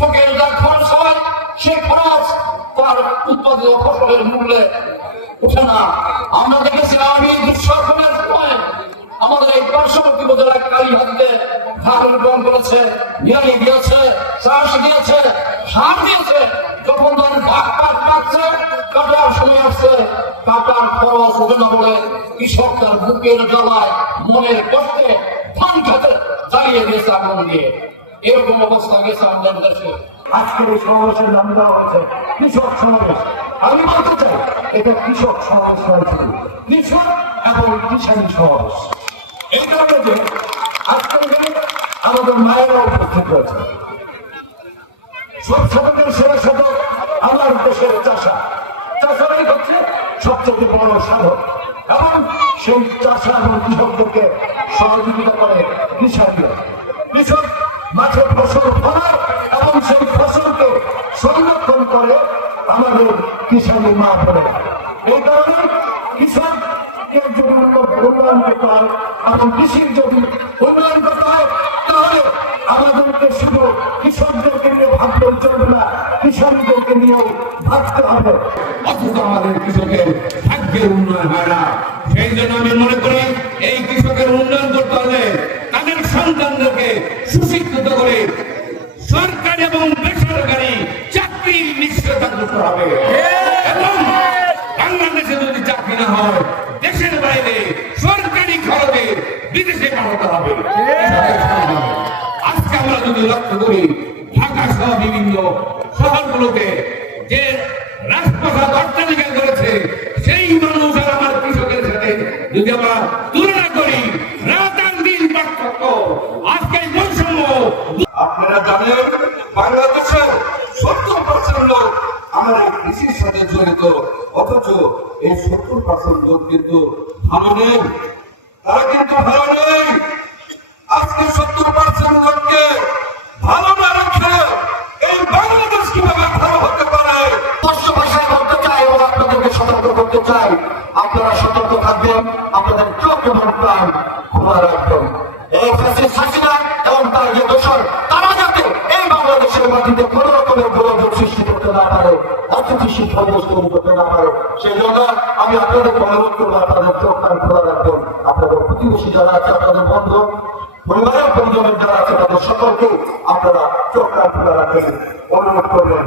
কৃষকের যা খরচ হয়, সে খরচ তার উৎপাদিত ফসলের মূল্যে ওঠে না। আমরা দেখেছিলাম এই দুঃশাসনের সময় আমাদের এই পার্শ্ববর্তী উপজেলায় বলে কৃষক তার বুকের জ্বালায় মনের কষ্টে ধান খেতে জ্বালিয়ে দিয়েছে আগুন দিয়ে। এরকম অবস্থা গেছে আমাদের দেশে। আজকের এই সমাবেশের নাম দেওয়া হয়েছে কৃষক সমাবেশ। আমি বলতে চাই, এটা কৃষক সমাবেশ হয়েছে। কৃষক এবং কিষাণী সমাবেশ। এই কারণে যে আজকের দিনে আমাদের মায়েরা উপস্থিত রয়েছে। সব সমাজের সেবা সাধক আমার দেশের চাষা। চাষারাই হচ্ছে সবচেয়ে বড় সাধক। এবং সেই চাষা এবং কৃষকদেরকে সহযোগিতা করে কৃষকরা। কৃষক মাঠে ফসল ফলায় এবং সেই ফসলকে সংরক্ষণ করে আমাদের কিষানী মা বলে। এই কারণে কৃষককে যদি উন্নয়ন করতে হয় এবং কৃষির যদি উন্নয়ন করতে হয়, তাহলে আমাদেরকে শুধু কৃষকদেরকে নিয়ে ভাবতে চলবে না, কৃষকদেরকে নিয়েও ভাবতে হবে। অথচ আমাদের কৃষকের ভাগ্যের উন্নয়ন হয় না। সেই জন্য আমি মনে করি এই কৃষকের উন্নয়ন করতে হলে তাদের সন্তানদেরকে সুশিক্ষিত করে সরকারি এবং বেসরকারি চাকরি নিশ্চয়তা করতে হবে। এবং বাংলাদেশে যদি চাকরি না হয় দেশের বাইরে সরকারি খরচে বিদেশে পাঠাতে হবে। আজকে আমরা যদি লক্ষ্য করি ঢাকা সহ বিভিন্ন শহরগুলোতে যে রাজপ্রসাদ অট্টালিকা করেছে সেই মানুষ আর আমার কৃষকের সাথে যদি আমরা তুলনা করি রাত আর দিন পার্থক্য আজকে এই বৈষম্য আপনারা জানেন বাংলাদেশের সত্তর পার্সেন্ট লোক আমার কৃষির সাথে জড়িত, অথচ এই সত্তর পার্সেন্ট লোক কিন্তু ভালো নেই। তারা কিন্তু ভালো নেই। আজকে সত্তর পার্সেন্ট লোককে ভালো না রেখে এই বাংলাদেশ কীভাবে ভালো হতে পারে? স্পষ্ট ভাষায় বলতে চাই এবং আপনাদেরকে সতর্ক করতে চাই। আপনারা সতর্ক থাকবেন, আপনাদের চোখ এবং প্রাণ খোলা রাখবেন। এই ফ্যাসিস্ট হাসিনা এবং তার যে দোষর মাটিতে কোন রকমের গোলযোগ সৃষ্টি করতে না পারে অস্থিতিশীল পরিবেশ তৈরি করতে না পারে, সেই জন্য আমি আপনাদের অনুরোধ করব, আপনাদের চোখ কান খোলা রাখবেন। আপনাদের প্রতিবেশী যারা আছে, আপনাদের বন্ধু, পরিবারের পরিজনের যারা আছে, তাদের সকলকে আপনারা চোখ কান খোলা রাখবেন। অনুরোধ করবেন।